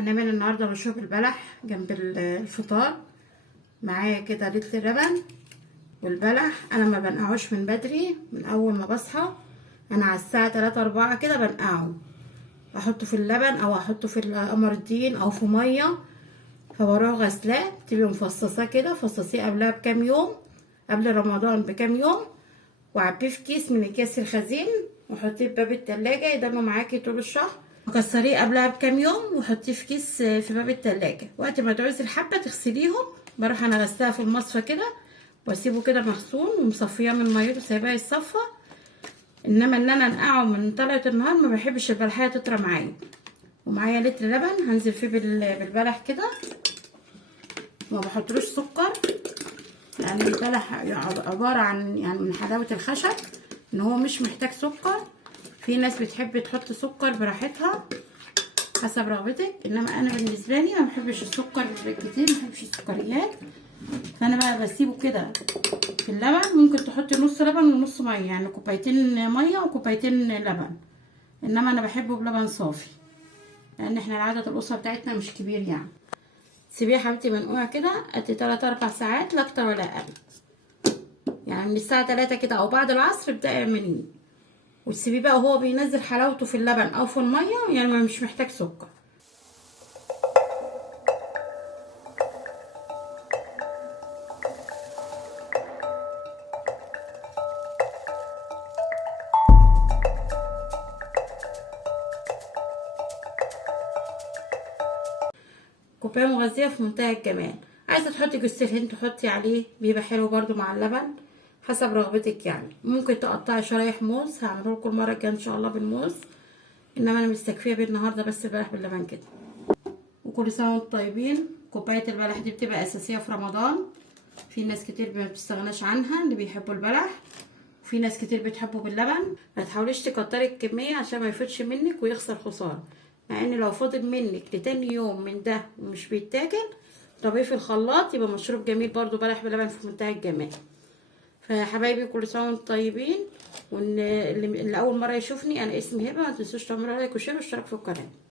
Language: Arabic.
هنعمل النهارده مشروب البلح جنب الفطار. معايا كده لتر لبن والبلح. انا ما بنقعوش من بدري، من اول ما بصحى انا على الساعه 3 4 كده بنقعه، احطه في اللبن او احطه في قمر الدين او في ميه، فبروح غسلاه. تبقي مفصصاه كده، فصصيه قبلها بكام يوم، قبل رمضان بكام يوم، وعبيه في كيس من اكياس الخزين وحطيه في باب التلاجة يضل معاكي طول الشهر. وكسريه قبلها بكام يوم وحطيه في كيس في باب التلاجة. وقت ما تعوزي الحبه تغسليهم، بروح انا غسلها في المصفى كده واسيبه كده مغسول ومصفياه من ميته سايباه يتصفى. انما ان انا انقعه من طلعت النهار ما بحبش البلحيه تطرى معايا. ومعايا لتر لبن هنزل فيه بالبلح كده، ما بحطلوش سكر لان البلح عباره عن من حلاوه الخشب ان هو مش محتاج سكر. في ناس بتحب تحط سكر براحتها حسب رغبتك، انما انا بالنسبه لي ما بحبش السكر كتير، ما بحبش السكريات. فانا بقى بسيبه كده في اللبن. ممكن تحطي نص لبن ونص ميه، يعني كوبايتين ميه وكوبايتين لبن، انما انا بحبه بلبن صافي لان احنا العدد الاسره بتاعتنا مش كبير يعني. سيبيه يا حبيبتي منقوع كده قد 3 4 ساعات، لا اكتر ولا اقل. يعني من الساعه 3 كده او بعد العصر ابدأي اعمليه، وتسيبيه بقى وهو بينزل حلاوته في اللبن او في الميه، يعني مش محتاج سكر. كوبايه مغذيه في منتهى الجمال. عايزه تحطي جوز الهند تحطي عليه، بيبقى حلو برده مع اللبن حسب رغبتك. يعني ممكن تقطعي شرايح موز، هعمله لكم المره الجايه ان شاء الله بالموز، انما انا مستكفيه بيه النهارده بس البلح باللبن كده. وكل سنه وانتم طيبين. كوبايه البلح دي بتبقى اساسيه في رمضان، في ناس كتير ما بتستغناش عنها اللي بيحبوا البلح، وفي ناس كتير بتحبه باللبن. ما تحاوليش تكتري الكميه عشان ما يفوتش منك ويخسر خساره، مع ان لو فضل منك لتاني يوم من ده ومش بيتاكل طبيه في الخلاط يبقى مشروب جميل برضو بلح بلبن في منتهى الجمال. فيا حبايبي كل سنه وانتم طيبين. واللي اول مره يشوفني انا اسمي هبه، ما تنسوش تعملوا لايك وشير واشتراك في القناه.